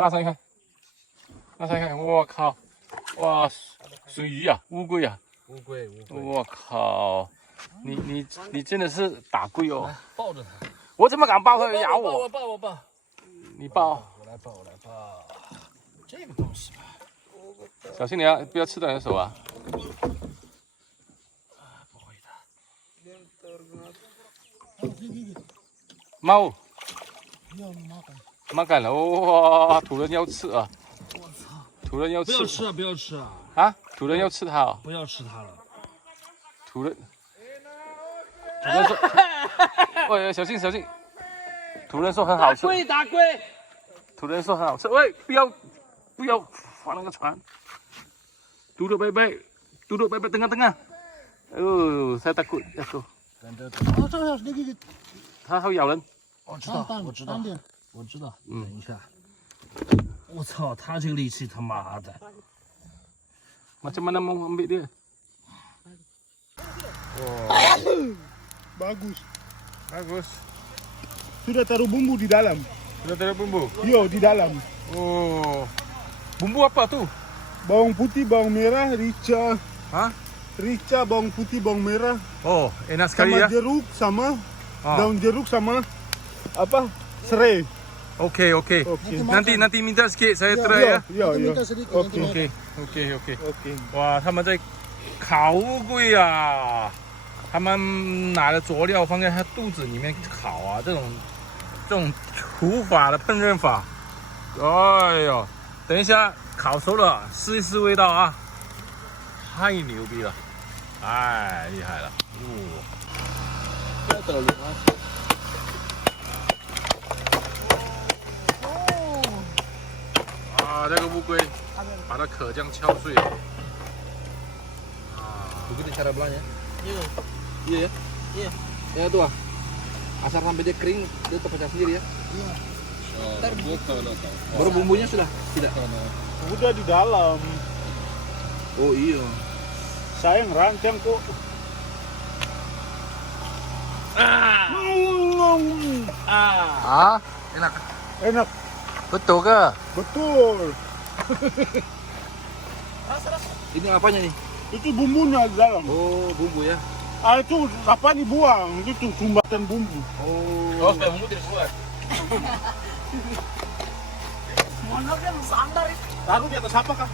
拉上一看，拉上一看，我靠，哇，水鱼啊，乌龟啊，乌龟，我靠，你真的是打龟哦！抱着它，我怎么敢抱它咬我？我抱，你抱，我来抱，这个东西吧，小心你不要刺到你的手啊！不会的。猫，makan 了哇！土人要吃啊！我操！土人要吃，不要吃啊！啊！土人要吃它哦！不要吃它了。土人说，喂，小心！土人说很好吃。打龟！土人说很好吃。喂，不要划那个船。Duduk baik-baik. Tengah-tengah. Oh, saya takut jatuh. 这是那个，它会咬人。我知道。等一下。我操，他这个力气，他妈的！ Macam mana mau ambil dia? Bagus. Sudah taruh bumbu di dalam. Sudah taruh bumbu? Yo, di dalam. Oh. Bumbu apa tuh? Bawang putih, bawang merah, rica. Hah? Rica, bawang putih, bawang merah. Oh, enak sekali Sama ya. jeruk, sama daun jeruk, sama apa? Serai. Oke. Nanti minta sikit saya try ya. Yo. OK。哇，他们在烤乌龟啊！他们拿了佐料放在它肚子里面烤啊，这种土法的烹饪法，哎呦，等一下烤熟了试一试味道啊！太牛逼了，太厉害了！啊，这个乌龟把它壳这样敲碎了。 Begitu cara belanya? Iya. Ya tuh ah. Asal sampai dia kering, dia terpecah sendiri ya. Iya. Baru bumbunya sudah tidak. Udah di dalam. Oh iya. Saya ngerancang kok. Enak. Enak. Betul ke? Betul. Ini apanya nih? Itu bumbunya di dalam. Oh, bumbu ya. Itu apa dibuang? Itu sumbatan bumbu. Oh, supaya bumbu tidak keluar. Mana yang sandar itu? Taruh di atas apa kah?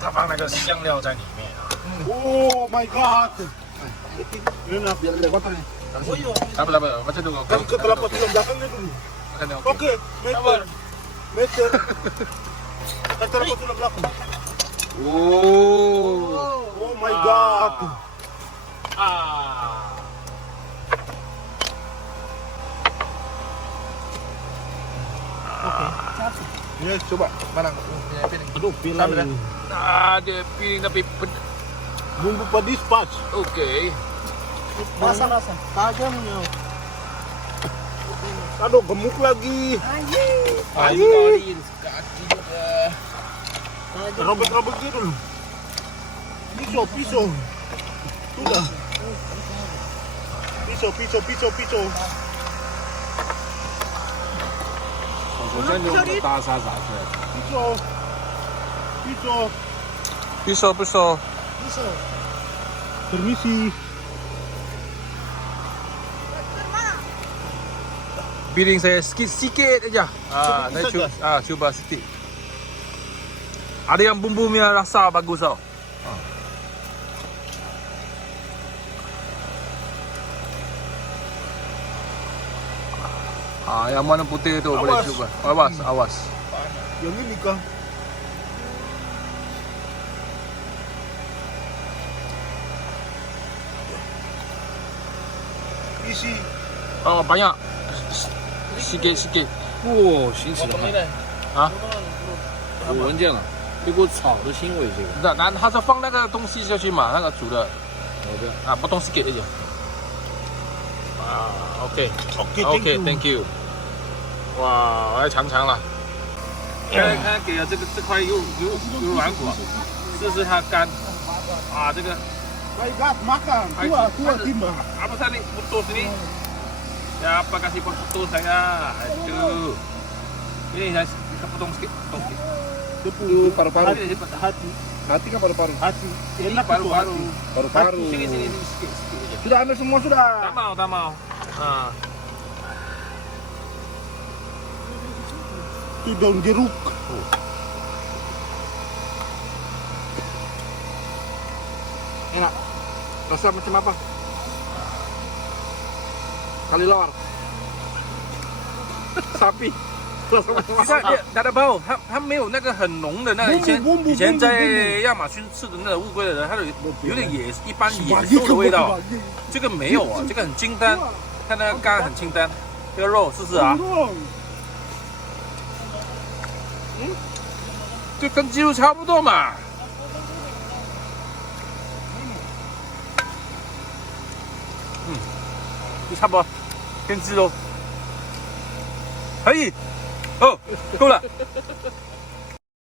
它放那个香料在里面啊。 Oh my god. Enak. Biar tidak kotor nih. Oh iya. Apa baca dulu. Kan ke telapak tulang belakangnya dulu. Oke, meter. Kan telapak tulang belakang. Oh my god. Ya, coba. Mana? Aduh, piring. Ada piring tapi Bumbu pedis pas. oke. Rasa. Tajamnya. Aduh, gemuk lagi. Ayo kali kaki juga. Robek-robek gitu loh. Pisau. Sudah. Pisau. 首先就大沙撒出来。 Pisau. Pisau. Permisi. Piring saya sikit aja. Saya saja. coba sikit. Ada yang bumbunya rasa bagus tau. Yang mana putih itu boleh coba. Awas. Yang ini kah? Isi. Oh banyak. Sikit. 哇，行驶的很。啊？我闻见了，有股草的腥味，这个。那他说放那个东西下去嘛，那个煮的不东西给一点。OK Thank you。哇，我要尝了。看给了这块有软骨，试试它干。这个。 My God, makan. Tua timbang. Apa tadi putus ini? Siapa kasih foto saya? Aduh. Ini kita potong sedikit. Itu paru-paru. Hati. Hati kan paru-paru? Hati. Enak itu Paru-paru. hati. Paru-paru. Sini sedikit. Sudah ambil semua sudah. Tak mau. Ah. Itu daun jeruk. Enak. Rasa macam apa? Kali lawar. Sapi. Rasa macam 其实 apa? 它的包，它没有那个很浓的那个以前在亚马逊吃的那个乌龟的人，它有点一般野兽的味道。这个没有啊，这个很清淡，看那个肝很清淡。这个肉试试啊，就跟鸡肉差不多嘛。就差不多，跟鸡肉可以。哦，够了。